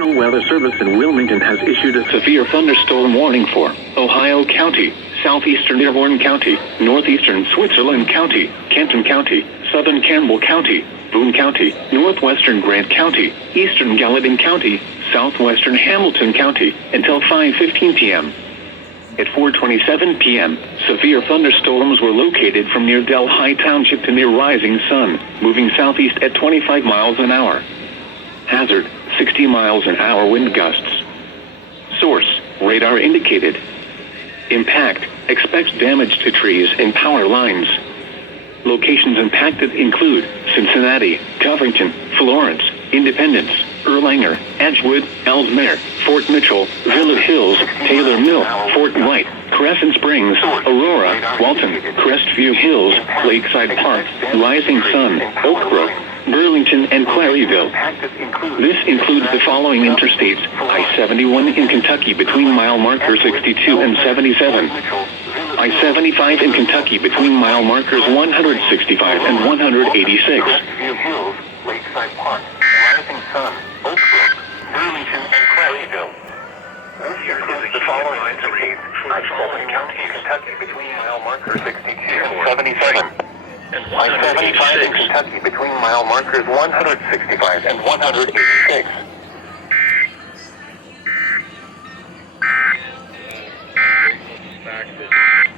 National Weather Service in Wilmington has issued a severe thunderstorm warning for Ohio County, southeastern Dearborn County, northeastern Switzerland County, Kenton County, southern Campbell County, Boone County, northwestern Grant County, eastern Gallatin County, southwestern Hamilton County, until 5:15 p.m. At 4:27 p.m., severe thunderstorms were located from near Delhi Township to near Rising Sun, moving southeast at 25 miles an hour. Hazard, 60 miles an hour wind gusts. Source, radar indicated. Impact, expect damage to trees and power lines. Locations impacted include Cincinnati, Covington, Florence, Independence, Erlanger, Edgewood, Ellesmere, Fort Mitchell, Villa Hills, Taylor Mill, Fort White, Crescent Springs, Aurora, Walton, Crestview Hills, Lakeside Park, Rising Sun, Oak Brook, Burlington, and Claryville. This includes the following interstates: I-71 in Kentucky between mile marker 62 and 77. I-75 in Kentucky between mile markers 165 and 186. Lakeside Park, Rising Sun, Oak Brook, Burlington, and Claryville. This includes the following interstates: I-70 in Kentucky between mile markers 62 and 77. I-75 in Kentucky between mile markers 165 and 186. Back to